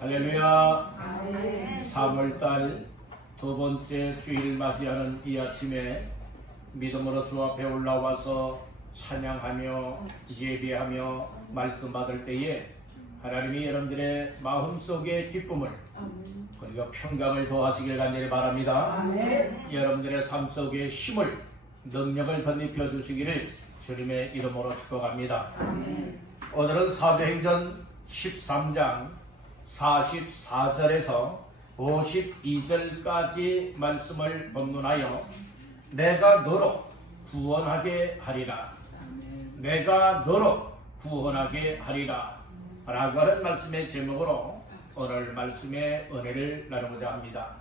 할렐루야. 3월달 두 번째 주일 맞이하는 이 아침에 믿음으로 주 앞에 올라와서 찬양하며 예배하며 말씀 받을 때에 하나님이 여러분들의 마음속에 기쁨을 그리고 평강을 더하시길 간절히 바랍니다. 여러분들의 삶 속에 힘을 능력을 덧입혀 주시기를 주님의 이름으로 축복합니다. 오늘은 사도행전 13장 44절에서 52절까지 말씀을 본문하여 내가 너로 구원하게 하리라, 내가 너로 구원하게 하리라 라고 하는 말씀의 제목으로 오늘 말씀의 은혜를 나누고자 합니다.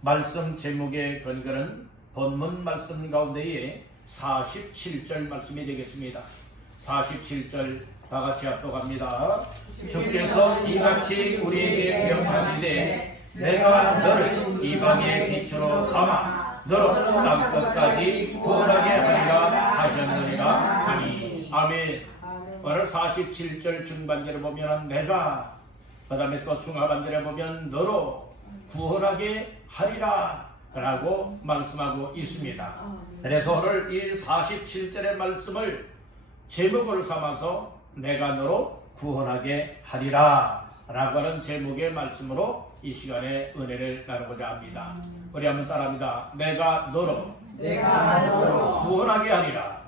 말씀 제목의 근거는 본문 말씀 가운데에 47절 말씀이 되겠습니다. 47절 다 같이 합독합니다. 주께서 이같이 우리에게 명하시되 내가 너를 이방의 빛으로 삼아 너로 땅끝까지 구원하게 하리라 하셨느니라 하니. 아멘. 오늘 47절 중반절에 보면 내가, 그 다음에 또 중하반절에 보면 너로 구원하게 하리라 라고 말씀하고 있습니다. 그래서 오늘 이 47절의 말씀을 제목을 삼아서 내가 너로 구원하게 하리라 라고 하는 제목의 말씀으로 이 시간에 은혜를 나누고자 합니다. 우리 한번 따라합니다. 내가 너로 구원하게 하리라.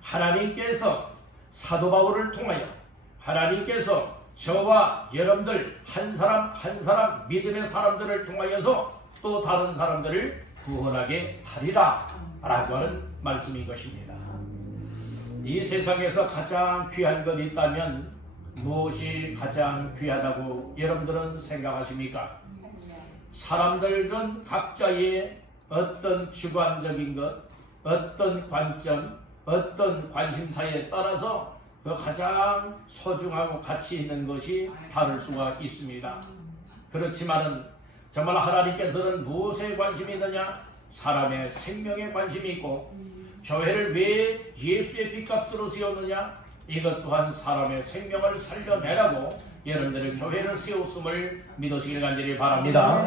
하나님께서 사도 바울을 통하여 하나님께서 저와 여러분들 한 사람 한 사람 믿음의 사람들을 통하여서 또 다른 사람들을 구원하게 하리라 라고 하는 말씀인 것입니다. 이 세상에서 가장 귀한 것이 있다면 무엇이 가장 귀하다고 여러분들은 생각하십니까? 사람들은 각자의 어떤 주관적인 것, 어떤 관점, 어떤 관심사에 따라서 그 가장 소중하고 가치 있는 것이 다를 수가 있습니다. 그렇지만은 정말 하나님께서는 무엇에 관심이 있느냐? 사람의 생명에 관심이 있고, 교회를 왜 예수의 핏값으로 세웠느냐? 이것 또한 사람의 생명을 살려내라고 여러분들의 교회를 세웠음을 믿으시길 간절히 바랍니다.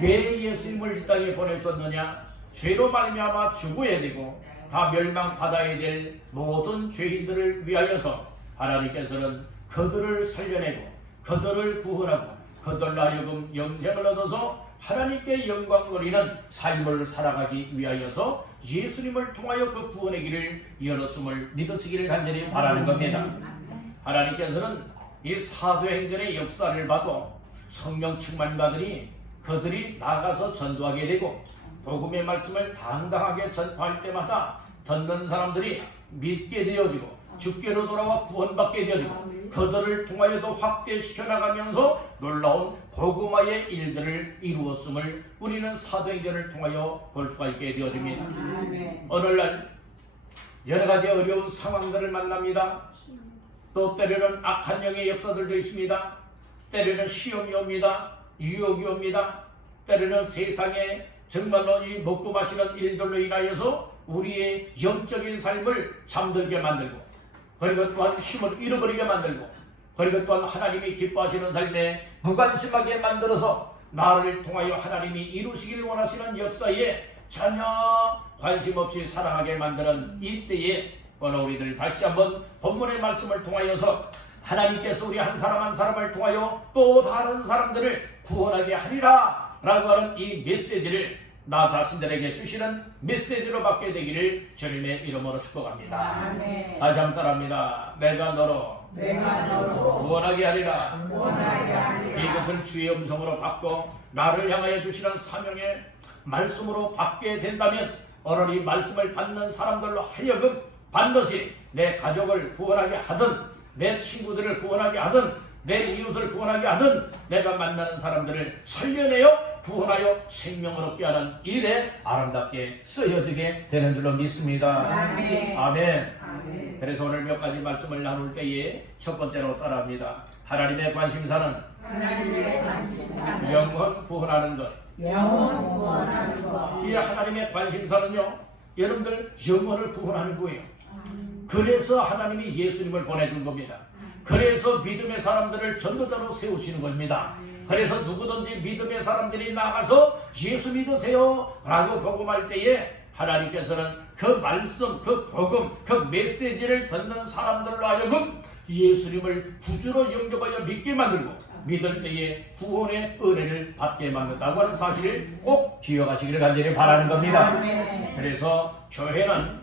왜 예수님을 이 땅에 보내셨느냐? 죄로 말미암아 죽어야 되고 다 멸망받아야 될 모든 죄인들을 위하여서 하나님께서는 그들을 살려내고 그들을 구원하고 그들로 하여금 영생을 얻어서 하나님께 영광 돌리는 삶을 살아가기 위하여서 예수님을 통하여 그 구원의 길을 열었음을 믿으시기를 간절히 바라는 겁니다. 하나님께서는 이 사도행전의 역사를 봐도 성령 충만받으니 그들이 나가서 전도하게 되고 복음의 말씀을 당당하게 전파할 때마다 듣는 사람들이 믿게 되어지고 주께로 돌아와 구원받게 되어지고 그들을 통하여도 확대시켜 나가면서 놀라운 복음화의 일들을 이루었음을 우리는 사도행전을 통하여 볼 수가 있게 되어집니다. 오늘날 여러 가지 어려운 상황들을 만납니다. 또 때로는 악한 영의 역사들도 있습니다. 때로는 시험이 옵니다. 유혹이 옵니다. 때로는 세상에 정말로 이 먹고 마시는 일들로 인하여서 우리의 영적인 삶을 잠들게 만들고, 그리고 또한 힘을 잃어버리게 만들고, 그리고 또한 하나님이 기뻐하시는 삶에 무관심하게 만들어서 나를 통하여 하나님이 이루시길 원하시는 역사에 전혀 관심 없이 살아가게 만드는 이때에 오늘 우리들 다시 한번 본문의 말씀을 통하여서 하나님께서 우리 한 사람 한 사람을 통하여 또 다른 사람들을 구원하게 하리라 라고 하는 이 메시지를 나 자신들에게 주시는 메시지로 받게 되기를 주님의 이름으로 축복합니다. 아멘. 다시 한번 따라합니다. 내가 너로 구원하게 하리라. 이것을 주의 음성으로 받고 나를 향하여 주시는 사명의 말씀으로 받게 된다면 오늘 이 말씀을 받는 사람들로 하여금 반드시 내 가족을 구원하게 하든 내 친구들을 구원하게 하든 내 이웃을 구원하게 하든 내가 만나는 사람들을 살려내어 구원하여 생명을 얻게 하는 일에 아름답게 쓰여지게 되는 줄로 믿습니다. 아멘. 아멘. 그래서 오늘 몇 가지 말씀을 나눌 때에 첫 번째로 따라합니다. 하나님의 관심사는 영혼 구원하는 것. 이 하나님의 관심사는요, 여러분들 영혼을 구원하는 거예요. 그래서 하나님이 예수님을 보내준 겁니다. 그래서 믿음의 사람들을 전도자로 세우시는 겁니다. 그래서 누구든지 믿음의 사람들이 나가서 예수 믿으세요 라고 복음할 때에 하나님께서는 그 말씀, 그 복음, 그 메시지를 듣는 사람들로 하여금 예수님을 구주로 영접하여 믿게 만들고 믿을 때에 구원의 은혜를 받게 만든다고 하는 사실을 꼭 기억하시기를 간절히 바라는 겁니다. 그래서 교회는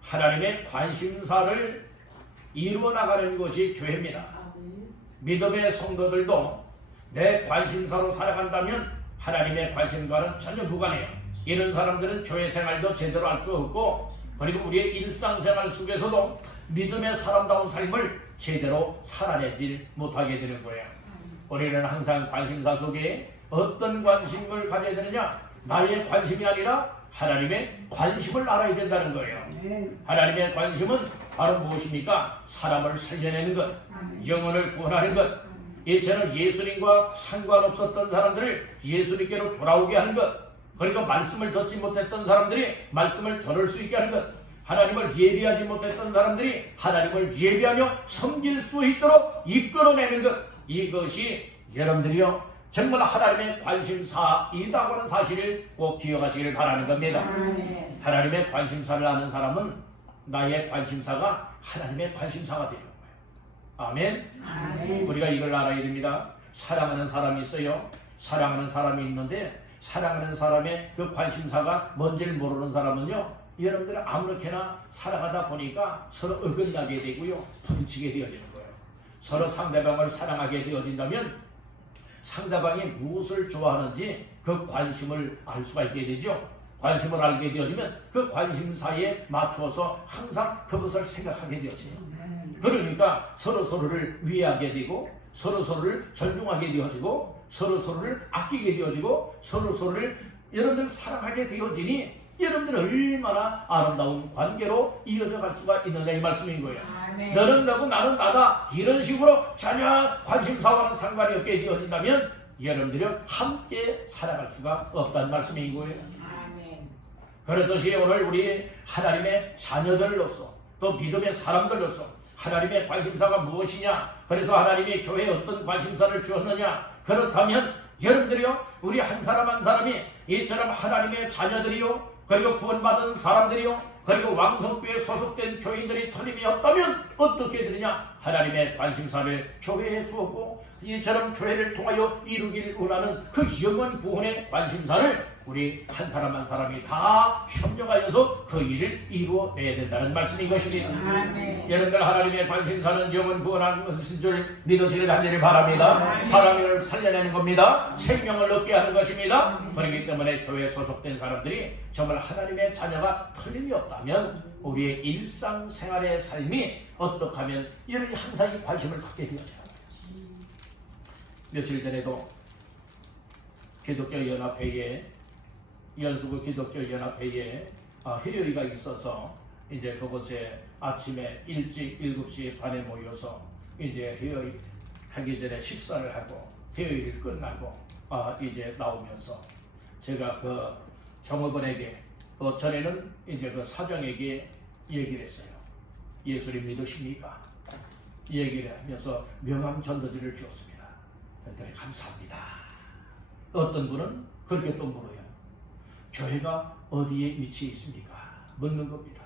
하나님의 관심사를 이루어 나가는 것이 교회입니다. 믿음의 성도들도 내 관심사로 살아간다면 하나님의 관심과는 전혀 무관해요. 이런 사람들은 교회 생활도 제대로 할 수 없고, 그리고 우리의 일상생활 속에서도 믿음의 사람다운 삶을 제대로 살아내질 못하게 되는 거예요. 우리는 항상 관심사 속에 어떤 관심을 가져야 되느냐? 나의 관심이 아니라 하나님의 관심을 알아야 된다는 거예요. 하나님의 관심은 바로 무엇입니까? 사람을 살려내는 것, 영혼을 구원하는 것, 이처럼 예수님과 상관없었던 사람들을 예수님께로 돌아오게 하는 것, 그리고 말씀을 듣지 못했던 사람들이 말씀을 들을 수 있게 하는 것, 하나님을 예배하지 못했던 사람들이 하나님을 예배하며 섬길 수 있도록 이끌어내는 것, 이것이 여러분들이요 정말 하나님의 관심사이다고 하는 사실을 꼭 기억하시기를 바라는 겁니다. 하나님의 관심사를 아는 사람은 나의 관심사가 하나님의 관심사가 되는 거예요. 아멘. 우리가 이걸 알아야 됩니다. 사랑하는 사람이 있어요. 사랑하는 사람이 있는데 사랑하는 사람의 그 관심사가 뭔지를 모르는 사람은요, 여러분들은 아무렇게나 살아가다 보니까 서로 어긋나게 되고요, 부딪히게 되어지는 거예요. 서로 상대방을 사랑하게 되어진다면 상대방이 무엇을 좋아하는지 그 관심을 알 수가 있게 되죠. 관심을 알게 되어지면 그 관심사에 맞추어서 항상 그것을 생각하게 되어져요. 그러니까 서로서로를 위하게 되고 서로서로를 존중하게 되어지고 서로서로를 아끼게 되어지고 서로서로를 여러분들 사랑하게 되어지니 여러분들 얼마나 아름다운 관계로 이어져 갈 수가 있느냐 이 말씀인 거예요. 너는 너고 나는 나다 이런 식으로 전혀 관심사와는 상관이 없게 되어진다면 여러분들이 함께 살아갈 수가 없다는 말씀인 거예요. 그렇듯이 오늘 우리 하나님의 자녀들로서 또 믿음의 사람들로서 하나님의 관심사가 무엇이냐, 그래서 하나님이 교회에 어떤 관심사를 주었느냐, 그렇다면 여러분들이요 우리 한 사람 한 사람이 이처럼 하나님의 자녀들이요 그리고 구원받은 사람들이요 그리고 왕성교회에 소속된 교인들이 틀림이 없다면 어떻게 되느냐, 하나님의 관심사를 교회에 주었고 이처럼 교회를 통하여 이루길 원하는 그 영원 구원의 관심사를 우리 한 사람 한 사람이 다 협력하여서 그 일을 이루어내야 된다는 말씀인 것입니다. 여러분들 하나님의 관심사는 영원 구원하는 것인 줄 믿으시길 간절히 바랍니다. 사람을 살려내는 겁니다. 생명을 얻게 하는 것입니다. 그렇기 때문에 교회에 소속된 사람들이 정말 하나님의 자녀가 틀림이 없다면 우리의 일상생활의 삶이 어떻게 하면 여러분이 항상 이 관심을 갖게 되어져요. 며칠 전에도 기독교연합회에 연수구 기독교연합회에 회의가 있어서 이제 그곳에 아침에 일찍 7시 반에 모여서 이제 회의하기 전에 식사를 하고 회의를 끝나고 이제 나오면서 제가 그 종업원에게 전에는 이제 그 사장에게 얘기를 했어요. 예수님 믿으십니까? 얘기를 하면서 명함 전도지를 주었습니다. 그랬더니 감사합니다. 어떤 분은 그렇게 또 물어요. 교회가 어디에 위치해 있습니까? 묻는 겁니다.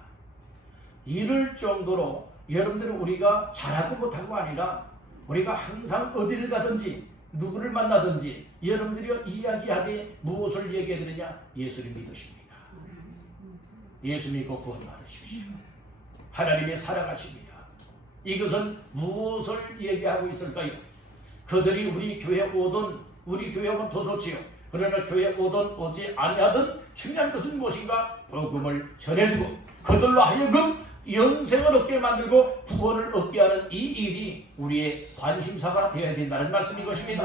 이럴 정도로 여러분들은 우리가 잘하고 못하고 아니라 우리가 항상 어디를 가든지 누구를 만나든지 여러분들이 이야기하게 무엇을 얘기해야 되느냐? 예수를 믿으십니까? 예수 믿고 구원 받으십시오. 하나님의 사랑하십니다. 이것은 무엇을 얘기하고 있을까요? 그들이 우리 교회에 오든 우리 교회에 오면 더 좋지요. 그러나 교회에 오든 오지 아니하든 중요한 것은 무엇인가? 복음을 전해주고 그들로 하여금 영생을 얻게 만들고 구원을 얻게 하는 이 일이 우리의 관심사가 되어야 된다는 말씀인 것입니다.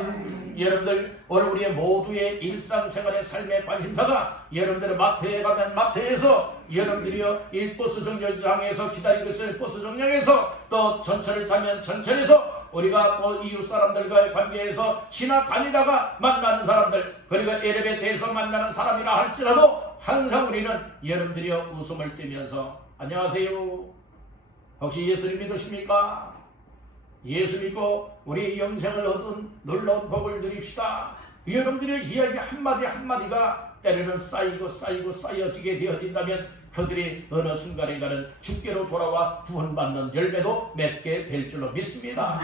여러분들 오늘 우리의 모두의 일상생활의 삶의 관심사가 여러분들의 마트에 가면 마트에서 여러분들이요 이 버스 정류장에서 기다리고 있을 버스 정류장에서 또 전철을 타면 전철에서 우리가 또 이웃 사람들과의 관계에서 지나다니다가 만나는 사람들 그리고 엘리베이터에서 만나는 사람이라 할지라도 항상 우리는 여러분들이요 웃음을 띠면서 안녕하세요. 혹시 예수님 믿으십니까? 예수 믿고 우리 영생을 얻은 놀라운 복을 누립시다. 여러분들의 이야기 한마디 한마디가 때로는 쌓이고 쌓여지게 되어진다면 그들이 어느 순간인가는 주께로 돌아와 구원받는 열매도 맺게 될 줄로 믿습니다.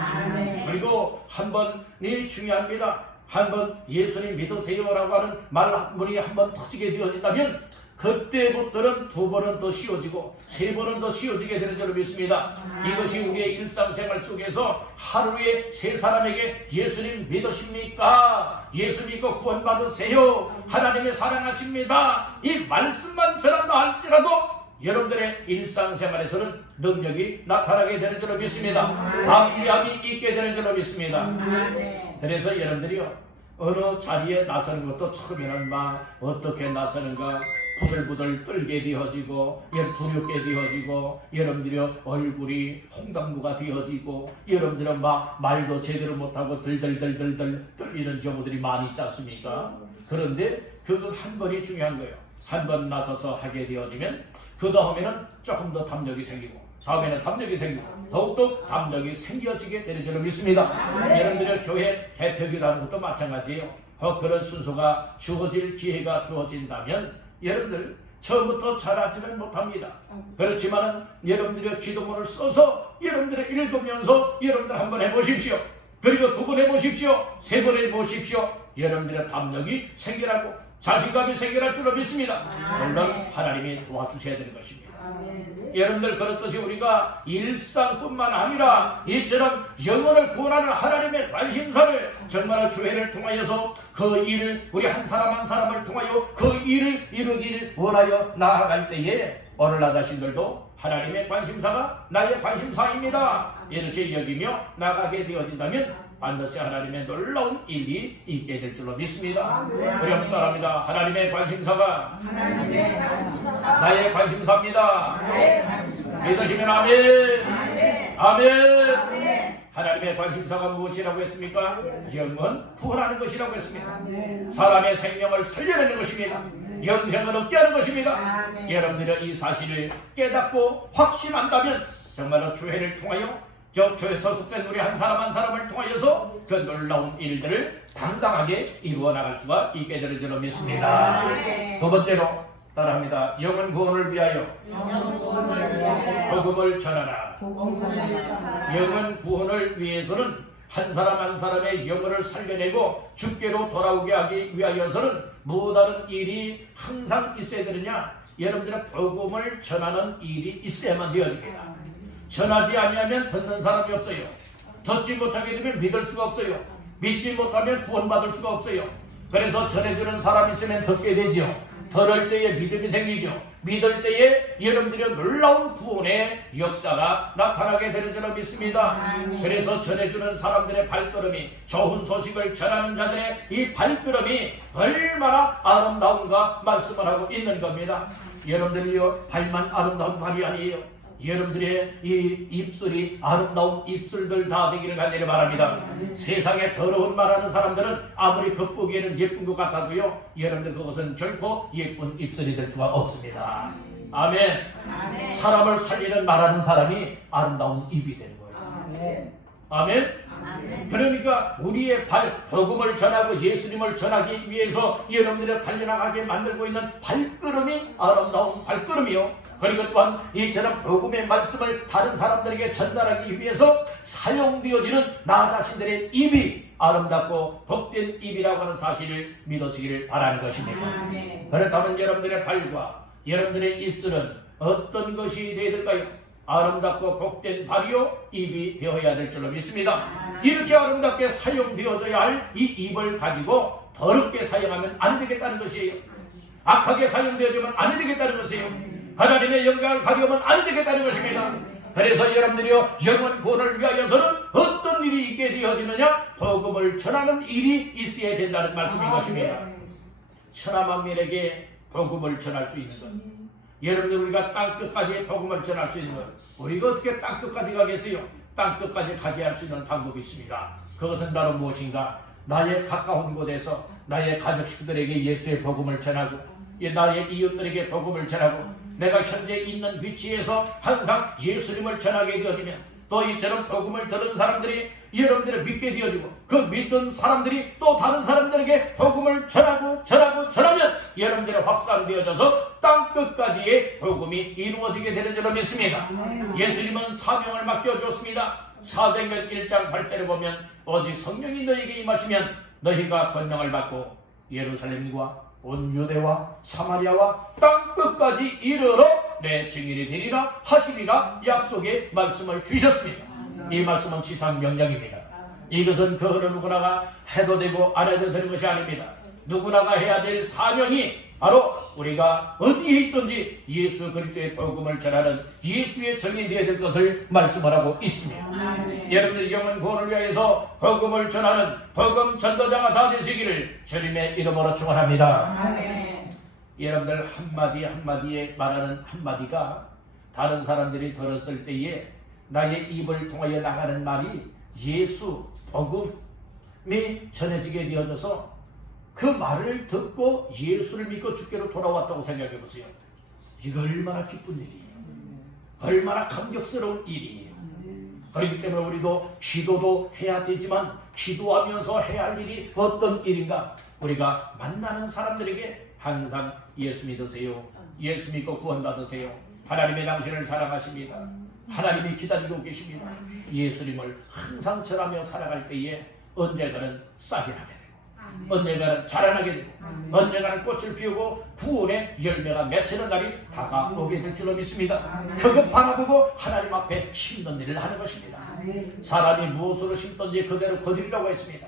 그리고 한 번이 중요합니다. 한 번 예수님 믿으세요라고 하는 말문이 한 번 터지게 되어진다면 그때부터는 두 번은 더 쉬워지고 세 번은 더 쉬워지게 되는 줄로 믿습니다. 이것이 우리의 일상생활 속에서 하루에 세 사람에게 예수님 믿으십니까? 예수 믿고 구원받으세요. 하나님의 사랑하십니다. 이 말씀만 전한다 할지라도 여러분들의 일상생활에서는 능력이 나타나게 되는 줄로 믿습니다. 담대함이 있게 되는 줄로 믿습니다. 그래서 여러분들이요, 어느 자리에 나서는 것도 처음에는 막 어떻게 나서는가 부들부들 떨게 되어지고 두렵게 되어지고 여러분들이 얼굴이 홍당무가 되어지고 여러분들은 막 말도 제대로 못하고 들들들들들 떨리는 경우들이 많이 있지 않습니까? 그런데 그것 한 번이 중요한 거예요. 한 번 나서서 하게 되어지면 그 다음에는 조금 더 담력이 생기고 다음에는 담력이 생기고 더욱더 담력이 생겨지게 되는 줄로 믿습니다. 여러분들의 교회 대표기라는 것도 마찬가지예요. 그런 순서가 주어질 기회가 주어진다면 여러분들 처음부터 잘하지는 못합니다. 그렇지만 여러분들의 기도문을 써서 여러분들의 읽으면서 여러분들 한번 해보십시오. 그리고 두 번 해보십시오. 세 번 해보십시오. 여러분들의 담력이 생겨나고 자신감이 생겨날 줄로 믿습니다. 물론 하나님이 도와주셔야 되는 것입니다. 여러분들 그렇듯이 우리가 일상뿐만 아니라 이처럼 영혼을 구원하는 하나님의 관심사를 정말 교회를 통하여서 그 일을 우리 한 사람 한 사람을 통하여 그 일을 이루길 원하여 나아갈 때에 오늘날 자신들도 하나님의 관심사가 나의 관심사입니다 이렇게 여기며 나가게 되어진다면 반드시 하나님의 놀라운 일이 있게 될 줄로 믿습니다. 우리 한번 따라합니다. 하나님의 관심사가 나의 관심사입니다. 믿으시면 아멘. 아멘. 하나님의 관심사가 무엇이라고 했습니까? 영혼 구원하는 것이라고 했습니다. 사람의 생명을 살려내는 것입니다. 영생을 얻게 하는 것입니다. 여러분들이 이 사실을 깨닫고 확신한다면 정말로 교회를 통하여 교회 소속된 우리 한 사람 한 사람을 통하여서 그 놀라운 일들을 당당하게 이루어 나갈 수가 있게 되는 줄로 믿습니다. 두 번째로 따라합니다. 영혼 구원을 위하여 복음을 전하라. 영혼 구원을 위해서는 한 사람 한 사람의 영혼을 살려내고 주께로 돌아오게 하기 위하여서는 무엇하는 일이 항상 있어야 되느냐? 여러분들의 복음을 전하는 일이 있어야만 되어집니다. 전하지 아니하면 듣는 사람이 없어요. 듣지 못하게 되면 믿을 수가 없어요. 믿지 못하면 구원받을 수가 없어요. 그래서 전해주는 사람이 있으면 듣게 되죠. 들을 때에 믿음이 생기죠. 믿을 때에 여러분들의 놀라운 구원의 역사가 나타나게 되는 줄로 믿습니다. 그래서 전해주는 사람들의 발걸음이 좋은 소식을 전하는 자들의 이 발걸음이 얼마나 아름다운가 말씀을 하고 있는 겁니다. 여러분들이요 발만 아름다운 발이 아니에요. 여러분들의 이 입술이 아름다운 입술들 다 되기를 간절히 바랍니다. 세상에 더러운 말하는 사람들은 아무리 겉보기에는 예쁜 것 같아도요 여러분들 그것은 결코 예쁜 입술이 될 수가 없습니다. 아멘. 사람을 살리는 말하는 사람이 아름다운 입이 되는 거예요. 아멘. 그러니까 우리의 복음을 전하고 예수님을 전하기 위해서 여러분들의 달려나가게 만들고 있는 발걸음이 아름다운 발걸음이요. 그리고 또한 이처럼 복음의 말씀을 다른 사람들에게 전달하기 위해서 사용되어지는 나 자신들의 입이 아름답고 복된 입이라고 하는 사실을 믿으시기를 바라는 것입니다. 그렇다면 여러분들의 발과 여러분들의 입술은 어떤 것이 되어야 될까요? 아름답고 복된 발이요 입이 되어야 될 줄로 믿습니다. 이렇게 아름답게 사용되어져야 할 이 입을 가지고 더럽게 사용하면 안 되겠다는 것이에요. 악하게 사용되어지면 안 되겠다는 것이에요. 하나님의 영광을 가려면 안 되겠다는 것입니다. 그래서 여러분들이요 영혼 구원을 위하여서는 어떤 일이 있게 되어지느냐? 복음을 전하는 일이 있어야 된다는 말씀인 것입니다. 천하만민에게 복음을 전할 수 있는 것, 여러분들 우리가 땅끝까지 복음을 전할 수 있는 것, 우리가 어떻게 땅끝까지 가겠어요? 땅끝까지 가게 할 수 있는 방법이 있습니다. 그것은 바로 무엇인가? 나의 가까운 곳에서 나의 가족 식구들에게 예수의 복음을 전하고 나의 이웃들에게 복음을 전하고 내가 현재 있는 위치에서 항상 예수님을 전하게 되어지면 또 이처럼 복음을 들은 사람들이 여러분들을 믿게 되어지고 그 믿던 사람들이 또 다른 사람들에게 복음을 전하면 여러분들의 확산되어져서 땅끝까지의 복음이 이루어지게 되는 줄로 믿습니다. 예수님은 사명을 맡겨줬습니다. 사도행전 1장 8절에 보면 오직 성령이 너희에게 임하시면 너희가 권능을 받고 예루살렘과 온 유대와 사마리아와 땅끝까지 이르러 내 증인이 되리라 하시리라 약속의 말씀을 주셨습니다. 이 말씀은 지상 명령입니다. 이것은 그 어느 누구나가 해도 되고 안 해도 되는 것이 아닙니다. 누구나가 해야 될 사명이 바로 우리가 어디에 있든지 예수 그리스도의 복음을 전하는 예수의 정이 되어야 될 것을 말씀을 하고 있습니다. 여러분들 영혼 구원을 위하여서 복음을 전하는 복음 전도자가 다 되시기를 주님의 이름으로 축원합니다. 여러분들 한마디 한마디에 말하는 한마디가 다른 사람들이 들었을 때에 나의 입을 통하여 나가는 말이 예수 복음이 전해지게 되어져서 그 말을 듣고 예수를 믿고 주께로 돌아왔다고 생각해 보세요. 이거 얼마나 기쁜 일이에요. 얼마나 감격스러운 일이에요. 그렇기 때문에 우리도 기도도 해야 되지만 기도하면서 해야 할 일이 어떤 일인가? 우리가 만나는 사람들에게 항상 예수 믿으세요. 예수 믿고 구원 받으세요. 하나님의 당신을 사랑하십니다. 하나님이 기다리고 계십니다. 예수님을 항상 전하며 살아갈 때에 언젠가는 싹이 나게 되고 언젠가는 자라나게 되고 언젠가는 꽃을 피우고 구원의 열매가 맺히는 날이 다가오게 될 줄로 믿습니다. 그것 바라보고 하나님 앞에 심는 일을 하는 것입니다. 사람이 무엇으로 심든지 그대로 거두리라고 했습니다.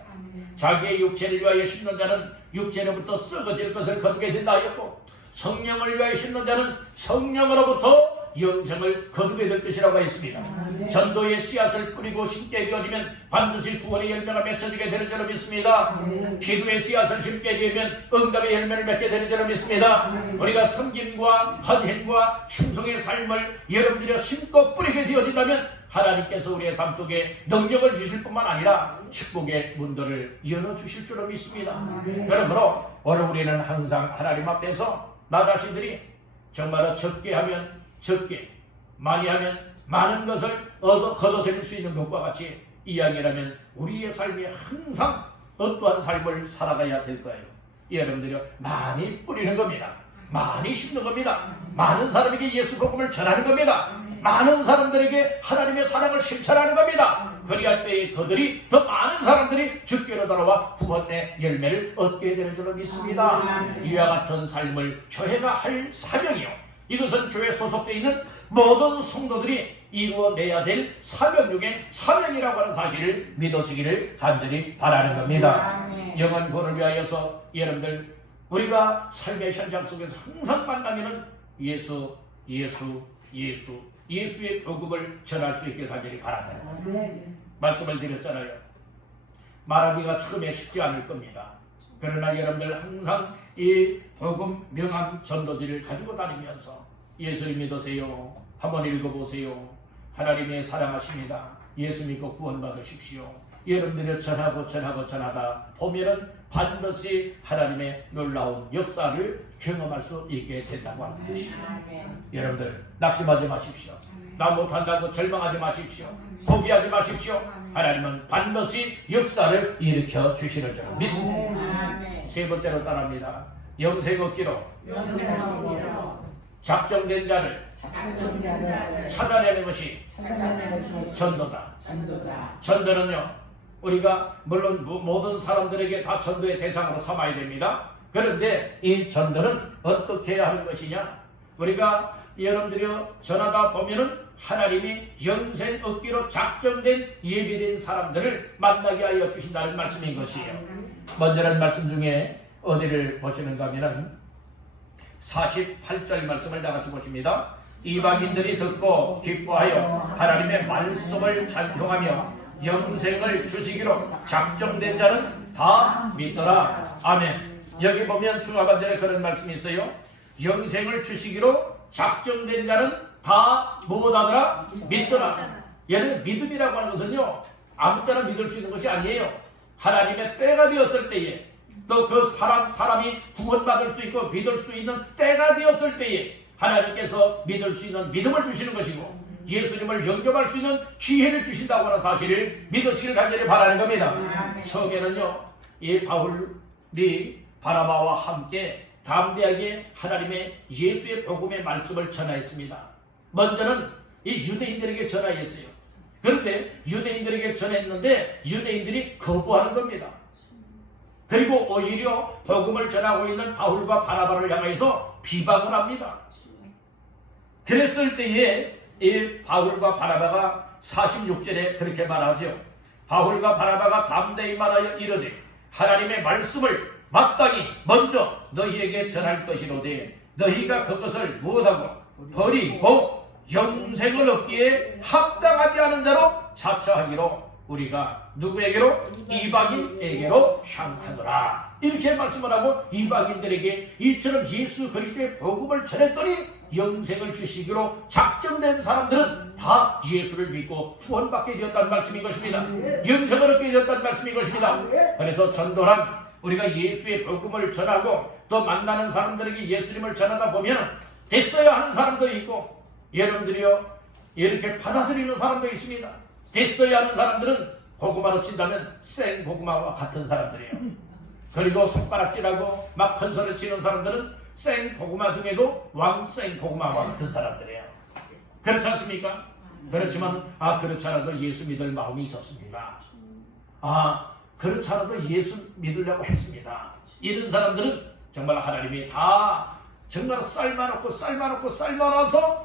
자기의 육체를 위하여 심는 자는 육체로부터 썩어질 것을 거두게 된다 하였고 성령을 위하여 심는 자는 성령으로부터 영생을 거두게 될 것이라고 했습니다. 전도의 씨앗을 뿌리고 심게 되어지면 반드시 구원의 열매가 맺혀지게 되는 줄로 믿습니다. 기도의 씨앗을 심게 되면 응답의 열매를 맺게 되는 줄로 믿습니다. 우리가 섬김과 헌행과 충성의 삶을 여러분들이 심고 뿌리게 되어진다면 하나님께서 우리의 삶 속에 능력을 주실 뿐만 아니라 축복의 문들을 열어주실 줄로 믿습니다. 그러므로 오늘 우리는 항상 하나님 앞에서 나 자신들이 정말 적게 하면 적게, 많이 하면 많은 것을 거둬들일 수 있는 것과 같이 이야기라면 우리의 삶이 항상 어떠한 삶을 살아가야 될 거예요. 여러분들이 많이 뿌리는 겁니다. 많이 심는 겁니다. 많은 사람에게 예수 복음을 전하는 겁니다. 많은 사람들에게 하나님의 사랑을 실천하는 겁니다. 그리할 때에 그들이 더 많은 사람들이 주께로 돌아와 구원의 열매를 얻게 되는 줄로 믿습니다. 이와 같은 삶을 교회가 할 사명이요. 이것은 교회 소속되어 있는 모든 성도들이 이루어내야 될 사명 중에 사명이라고 하는 사실을 믿으시기를 간절히 바라는 겁니다. 영원 구원을 위하여서 여러분들 우리가 삶의 현장 속에서 항상 만나면 예수의 복음을 전할 수 있길 간절히 바란다는 거예요. 말씀을 드렸잖아요. 말하기가 처음에 쉽지 않을 겁니다. 그러나 여러분들 항상 이 복음 명함 전도지를 가지고 다니면서 예수를 믿으세요. 한번 읽어보세요. 하나님의 사랑하십니다. 예수 믿고 구원 받으십시오. 여러분들이 전하다 보면은 반드시 하나님의 놀라운 역사를 경험할 수 있게 된다고 하는 것입니다. 여러분들 낙심하지 마십시오. 나 못한다고 절망하지 마십시오. 포기하지 마십시오. 하나님은 반드시 역사를 일으켜 주시는 줄 믿습니다. 세 번째로 따라합니다. 영생 얻기로 작정된 자를 찾아내는 것이 전도다. 전도는요, 우리가 물론 모든 사람들에게 다 전도의 대상으로 삼아야 됩니다. 그런데 이 전도는 어떻게 하는 것이냐? 우리가 여러분들이 전하다 보면은 하나님이 영생 얻기로 작정된 예비된 사람들을 만나게 하여 주신다는 말씀인 것이에요. 먼저는 말씀 중에 어디를 보시는가 하면은 48절 말씀을 다 같이 보십니다. 이방인들이 듣고 기뻐하여 하나님의 말씀을 찬송하며 영생을 주시기로 작정된 자는 다 믿더라. 아멘. 여기 보면 중하반절에 그런 말씀이 있어요. 영생을 주시기로 작정된 자는 다 무엇하더라? 믿더라. 얘는 믿음이라고 하는 것은요, 아무 때나 믿을 수 있는 것이 아니에요. 하나님의 때가 되었을 때에 또 그 사람이 구원받을 수 있고 믿을 수 있는 때가 되었을 때에 하나님께서 믿을 수 있는 믿음을 주시는 것이고 예수님을 영접할 수 있는 기회를 주신다고 하는 사실을 믿으시길 간절히 바라는 겁니다. 처음에는요, 이 바울이 바나바와 함께 담대하게 하나님의 예수의 복음의 말씀을 전하였습니다. 먼저는 이 유대인들에게 전하였어요. 그런데 유대인들에게 전했는데 유대인들이 거부하는 겁니다. 그리고 오히려 복음을 전하고 있는 바울과 바나바를 향해서 비방을 합니다. 그랬을 때에 이 바울과 바나바가 46절에 그렇게 말하죠. 바울과 바나바가 담대히 말하여 이르되 하나님의 말씀을 마땅히 먼저 너희에게 전할 것이로되 너희가 그것을 무엇하고 버리고 영생을 얻기에 합당하지 않은 자로 자처하기로 우리가 누구에게로? 이방인에게로 향하노라. 이렇게 말씀을 하고 이방인들에게 이처럼 예수 그리스도의 복음을 전했더니 영생을 주시기로 작정된 사람들은 다 예수를 믿고 구원받게 되었다는 말씀인 것입니다. 영생을 얻게 되었다는 말씀인 것입니다. 그래서 전도란 우리가 예수의 복음을 전하고 또 만나는 사람들에게 예수님을 전하다 보면 됐어야 하는 사람도 있고 여러분들이요 이렇게 받아들이는 사람도 있습니다. 됐어야 하는 사람들은 고구마로 친다면 생 고구마와 같은 사람들이에요. 그리고 손가락질하고 막 큰 소리 치는 사람들은 생 고구마 중에도 왕생 고구마와 같은 사람들이에요. 그렇지 않습니까? 그렇지만 그렇지 않아도 예수 믿을 마음이 있었습니다. 그렇지 않아도 예수 믿으려고 했습니다. 이런 사람들은 정말 하나님이 다 정말 삶아놓고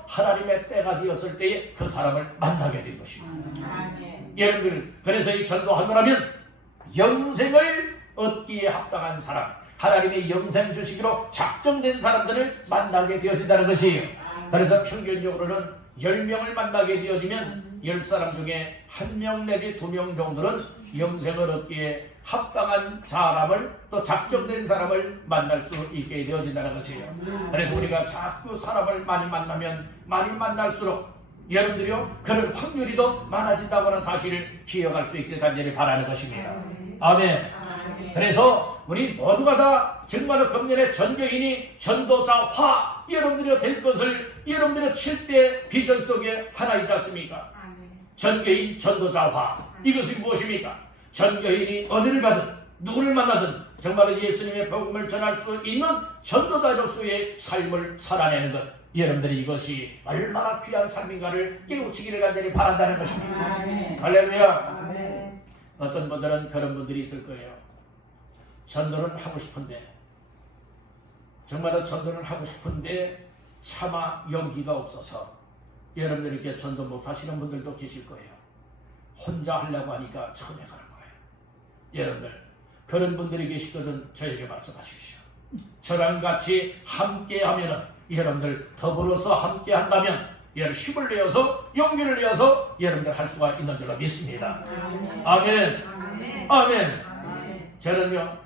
하나님의 때가 되었을 때에 그 사람을 만나게 된 것입니다. 여러분들 그래서 이 전도하느라면 영생을 얻기에 합당한 사람, 하나님의 영생 주시기로 작정된 사람들을 만나게 되어진다는 것이에요. 그래서 평균적으로는 10명을 만나게 되어지면 10사람 중에 1명 내지 2명 정도는 영생을 얻기에 합당한 사람을 또 작정된 사람을 만날 수 있게 되어진다는 것이에요. 그래서 우리가 자꾸 사람을 많이 만나면 많이 만날수록 여러분들이요 그런 확률이 더 많아진다고 하는 사실을 기억할 수 있길 간절히 바라는 것입니다. 아멘. 그래서 우리 모두가 다 정말로 금년에 전교인이 전도자화 여러분들이 될 것을 여러분들의 7대 비전 속에 하나이지 않습니까? 전교인 전도자화 이것이 무엇입니까? 전교인이 어디를 가든 누구를 만나든 정말로 예수님의 복음을 전할 수 있는 전도자로서의 삶을 살아내는 것, 여러분들이 이것이 얼마나 귀한 삶인가를 깨우치기를 간절히 바란다는 것입니다. 할렐루야. 어떤 분들은 그런 분들이 있을 거예요. 전도는 하고 싶은데 정말로 전도는 하고 싶은데 차마 용기가 없어서 여러분들 이렇게 전도 못하시는 분들도 계실 거예요. 혼자 하려고 하니까 처음에 가는 거예요. 여러분들 그런 분들이 계시거든 저에게 말씀하십시오. 저랑 같이 함께 하면은 여러분들 더불어서 함께 한다면 여러분 힘을 내어서 용기를 내어서 여러분들 할 수가 있는 줄로 믿습니다. 아멘. 아멘. 저는요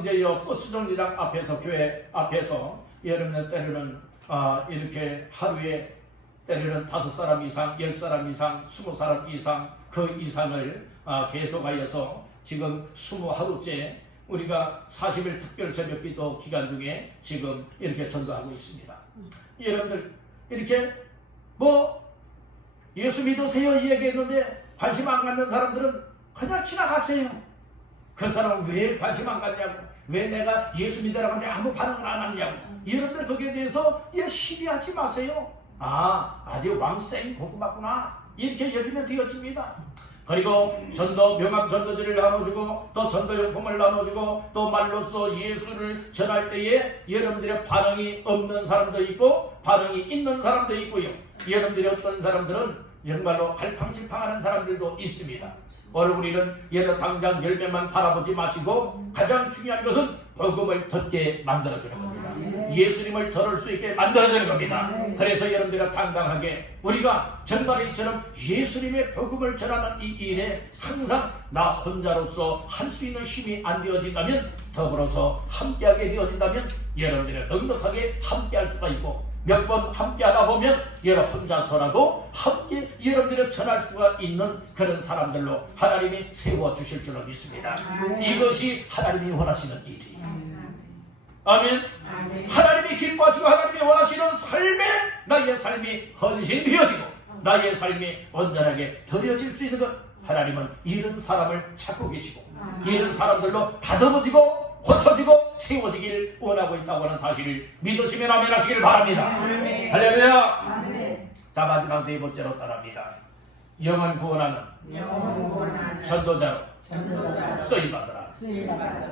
이제 요 꽃수정리장 앞에서 교회 앞에서 여러분들 때로는 이렇게 하루에 때로는 5사람 이상, 10사람 이상, 20사람 이상 그 이상을 계속하여서 지금 20하루째 우리가 40일 특별 새벽기도 기간 중에 지금 이렇게 전도하고 있습니다. 여러분들 이렇게 예수 믿으세요 얘기했는데 관심 안 갖는 사람들은 그냥 지나가세요. 그 사람은 왜 관심 안 갖냐고, 왜 내가 예수 믿으라고 하는데 아무 반응을 안 하냐고. 여러분들 거기에 대해서 시비하지 마세요. 아직 왕생 고구마구나 이렇게 여기면 되어집니다. 그리고 전도 명함 전도지를 나눠주고 또 전도용품을 나눠주고 또 말로써 예수를 전할 때에 여러분들의 반응이 없는 사람도 있고 반응이 있는 사람도 있고요. 여러분들이 어떤 사람들은 정말로 갈팡질팡하는 사람들도 있습니다. 오늘 우리는 여러 당장 열매만 바라보지 마시고 가장 중요한 것은 복음을 듣게 만들어주는 겁니다. 예수님을 들을 수 있게 만들어주는 겁니다. 그래서 여러분들이 당당하게 우리가 정말 이처럼 예수님의 복음을 전하는 이 일에 항상 나 혼자로서 할 수 있는 힘이 안 되어진다면 더불어서 함께하게 되어진다면 여러분들이 넉넉하게 함께할 수가 있고 몇 번 함께 하다 보면 여러분 혼자서라도 함께 여러분들이 전할 수가 있는 그런 사람들로 하나님이 세워주실 줄로 믿습니다. 이것이 하나님이 원하시는 일이에요. 아멘. 하나님이 기뻐하시고 하나님이 원하시는 삶에 나의 삶이 헌신되어지고 나의 삶이 온전하게 드려질 수 있는 것, 하나님은 이런 사람을 찾고 계시고 이런 사람들로 다듬어지고 고쳐지고 세워지길 원하고 있다고 하는 사실을 믿으시면 아멘 하시길 바랍니다. 할렐루야. 자, 마지막 네 번째로 따라합니다. 영혼 구원하는 전도자로 쓰임받으라.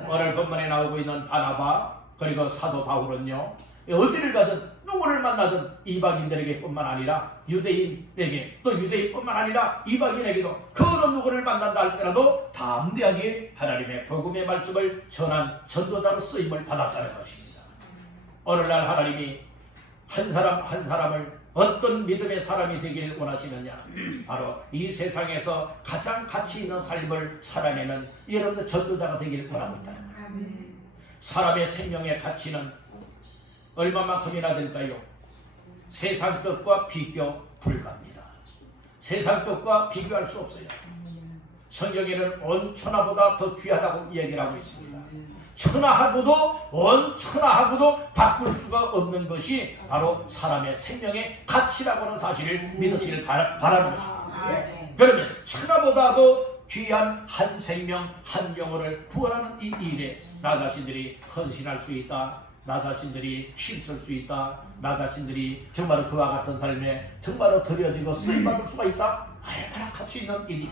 오늘 본문에 나오고 있는 바나바 그리고 사도 바울은요, 어디를 가든 누구를 만나든 이방인들에게 뿐만 아니라 유대인에게, 또 유대인뿐만 아니라 이방인에게도 그 어느 누구를 만난다 할지라도 담대하게 하나님의 복음의 말씀을 전한 전도자로 쓰임을 받았다는 것입니다. 오늘날 하나님이 한 사람 한 사람을 어떤 믿음의 사람이 되길 원하시느냐, 바로 이 세상에서 가장 가치 있는 삶을 살아내는 여러분들 전도자가 되길 원하고 있다는 거예요. 사람의 생명의 가치는 얼마만큼이나 될까요? 세상 것과 비교 불가합니다. 세상 것과 비교할 수 없어요. 성경에는 온 천하보다 더 귀하다고 이야기를 하고 있습니다. 천하하고도 온 천하하고도 바꿀 수가 없는 것이 바로 사람의 생명의 가치라고 하는 사실을 믿으시길 바라는 것입니다. 그러면 천하보다도 귀한 한 생명 한 영혼을 구원하는 이 일에 나 자신들이 헌신할 수 있다, 나 자신들이 힘쓸 수 있다, 나 자신들이 정말로 그와 같은 삶에 정말로 드려지고 쓰임받을 수가 있다, 얼마나 가치 있는 일이냐.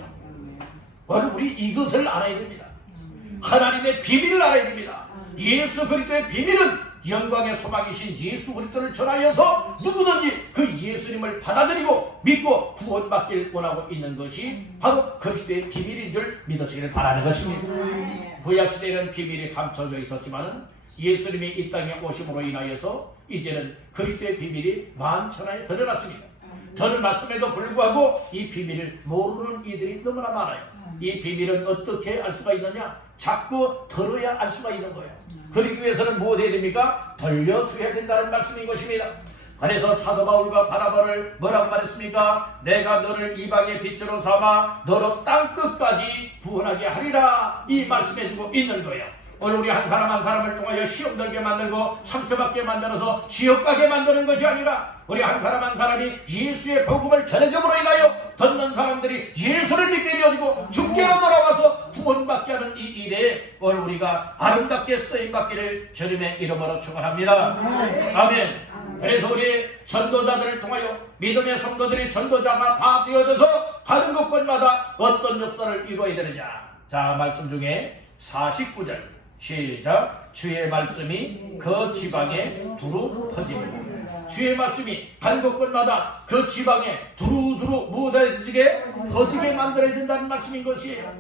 오늘 우리 이것을 알아야 됩니다. 하나님의 비밀을 알아야 됩니다. 예수 그리스도의 비밀은 영광의 소망이신 예수 그리스도를 전하여서 누구든지 그 예수님을 받아들이고 믿고 구원받길 원하고 있는 것이 바로 그리스도의 비밀인 줄 믿으시길 바라는 것입니다. 구약시대에는 비밀이 감춰져 있었지만 예수님이 이 땅에 오심으로 인하여서 이제는 그리스도의 비밀이 만천하에 드러났습니다. 드러났음에도 불구하고 이 비밀을 모르는 이들이 너무나 많아요. 이 비밀은 어떻게 알 수가 있느냐? 자꾸 들어야 알 수가 있는 거예요. 그러기 위해서는 뭐 해야 됩니까? 들려줘야 된다는 말씀인 것입니다. 그래서 사도 바울과 바나바를 뭐라고 말했습니까? 내가 너를 이방의 빛으로 삼아 너로 땅끝까지 구원하게 하리라, 이 말씀해주고 있는 거예요. 오늘 우리 한 사람 한 사람을 통하여 시험 들게 만들고 상처받게 만들어서 지옥 가게 만드는 것이 아니라 우리 한 사람 한 사람이 예수의 복음을 전해줌으로 인하여 듣는 사람들이 예수를 믿게 되어지고 주께로 돌아와서 구원받게 하는 이 일에 오늘 우리가 아름답게 쓰임받기를 주님의 이름으로 축원합니다. 아멘. 그래서 우리 전도자들을 통하여 믿음의 성도들이 전도자가 다 되어져서 다른 곳곳마다 어떤 역사를 이루어야 되느냐. 자, 말씀 중에 49절 시작. 주의 말씀이 그 지방에 두루 퍼집니다. 주의 말씀이 간 곳곳마다 그 지방에 두루두루 묻어지게 퍼지게 만들어야 된다는 말씀인 것이에요.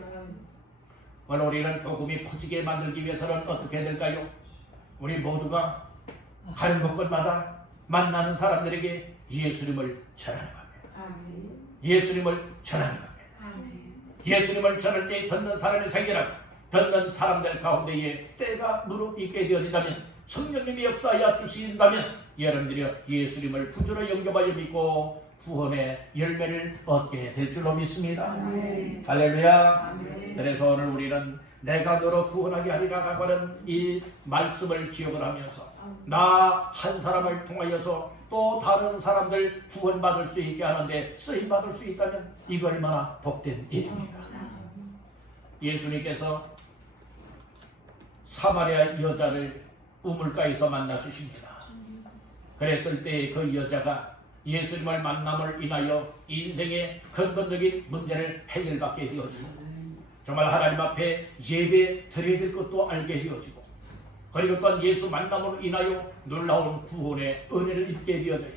오늘 우리는 복음이 퍼지게 만들기 위해서는 어떻게 될까요? 우리 모두가 가는 곳곳마다 만나는 사람들에게 예수님을 전하는 겁니다. 예수님을 전하는 겁니다. 예수님을 전할 때 듣는 사람이 생기라고, 듣는 사람들 가운데에 때가 무르익게 되어진다면, 성령님이 역사하여 주신다면 여러분들이 예수님을 부주로 영접하여 믿고 구원의 열매를 얻게 될 줄로 믿습니다. 아멘. 할렐루야. 아멘. 그래서 오늘 우리는 내가 너로 구원하게 하리라고 하는 이 말씀을 기억을 하면서 나 한 사람을 통하여서 또 다른 사람들 구원받을 수 있게 하는데 쓰임받을 수 있다면 이거 얼마나 복된 일입니까? 예수님께서 사마리아 여자를 우물가에서 만나 주십니다. 그랬을 때 그 여자가 예수님을 만남을 인하여 인생의 근본적인 문제를 해결받게 되어지고 정말 하나님 앞에 예배 드려야 될 것도 알게 되어지고 그리고 또한 예수 만남으로 인하여 놀라운 구원의 은혜를 입게 되어져요.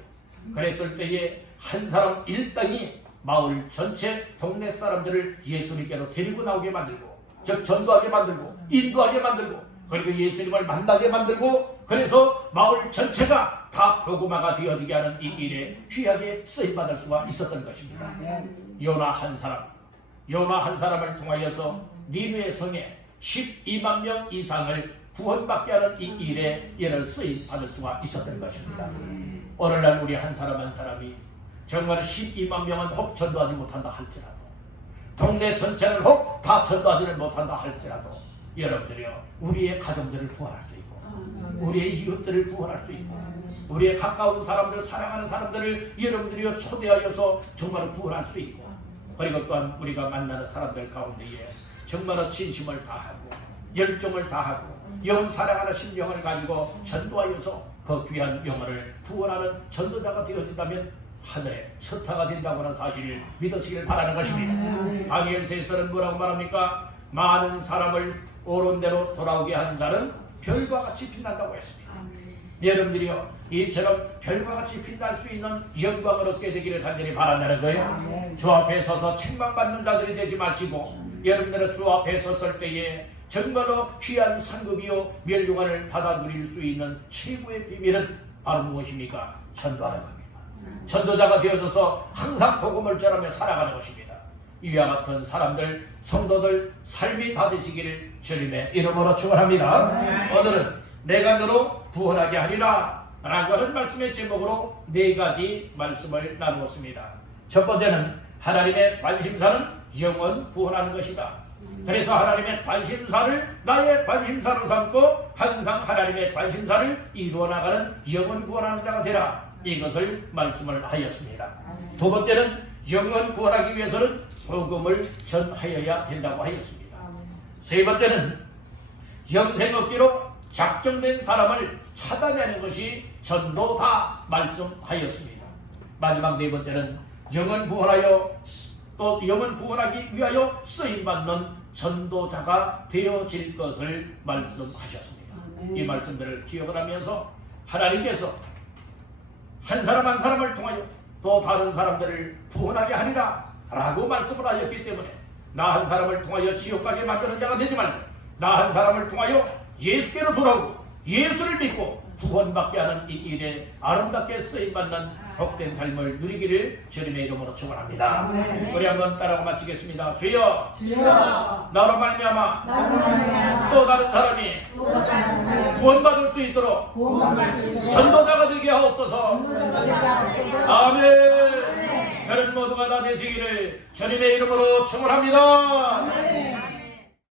그랬을 때에 한 사람 일당이 마을 전체 동네 사람들을 예수님께로 데리고 나오게 만들고, 즉 전도하게 만들고 인도하게 만들고 그리고 예수님을 만나게 만들고, 그래서 마을 전체가 다 복음화가 되어지게 하는 이 일에 귀하게 쓰임받을 수가 있었던 것입니다. 요나 한 사람을 통하여서 니느웨 성에 12만 명 이상을 구원받게 하는 이 일에 얘를 쓰임받을 수가 있었던 것입니다. 오늘날 우리 한 사람 한 사람이 정말 12만 명은 혹 전도하지 못한다 할지라도, 동네 전체는 혹 다 전도하지는 못한다 할지라도 여러분들이요, 우리의 가정들을 구원할 수 있고 우리의 이웃들을 구원할 수 있고 우리의 가까운 사람들, 사랑하는 사람들을 여러분들이 초대하여서 정말 구원할 수 있고, 그리고 또한 우리가 만나는 사람들 가운데에 정말 진심을 다하고 열정을 다하고 영혼 사랑하는 심령을 가지고 전도하여서 그 귀한 영혼을 구원하는 전도자가 되어진다면 하늘의 서타가 된다고 하는 사실을 믿으시길 바라는 것입니다. 다니엘서에서는 뭐라고 말합니까? 많은 사람을 옳은 대로 돌아오게 하는 자는 별과 같이 빛난다고 했습니다. 여러분들이요, 이처럼 별과 같이 빛날 수 있는 영광을 얻게 되기를 간절히 바란다는 거예요. 주 앞에 서서 책망받는 자들이 되지 마시고, 여러분들은 주 앞에 섰을 때에 정말로 귀한 상급이요 멸류관을 받아 누릴 수 있는 최고의 비밀은 바로 무엇입니까? 전도하는 겁니다. 전도자가 되어져서 항상 복음을 전하며 살아가는 것입니다. 이와 같은 사람들, 성도들 삶이 다 되시기를 주님의 이름으로 축원합니다. 오늘은 내가 너로 구원하게 하리라 라고 하는 말씀의 제목으로 4가지 말씀을 나누었습니다. 첫 번째는 하나님의 관심사는 영원 구원하는 것이다. 그래서 하나님의 관심사를 나의 관심사로 삼고 항상 하나님의 관심사를 이루어나가는 영원 구원하는 자가 되라, 이것을 말씀을 하였습니다. 두 번째는 영원 구원하기 위해서는 복음을 전하여야 된다고 하였습니다. 세 번째는 영생 얻기로 작정된 사람을 찾아내는 것이 전도다 말씀하였습니다. 마지막 네 번째는 영원 구원하여 또 영원 구원하기 위하여 쓰임받는 전도자가 되어질 것을 말씀하셨습니다. 이 말씀들을 기억을 하면서 하나님께서 한 사람 한 사람을 통하여 또 다른 사람들을 구원하게 하리라 라고 말씀을 하였기 때문에 나 한 사람을 통하여 지옥 가게 만드는 자가 되지 말고 나 한 사람을 통하여 예수께로 돌아오고 예수를 믿고 구원받게 하는 이 일에 아름답게 쓰임받는 복된 삶을 누리기를 주님의 이름으로 축원합니다. 우리 한번 따라하고 마치겠습니다. 주여, 나로 말미암아 또 다른 사람이 구원받을 수 있도록 전도자가 되게 하옵소서. 아멘. 여러분 모두가 다 되시기를 주님의 이름으로 축원합니다.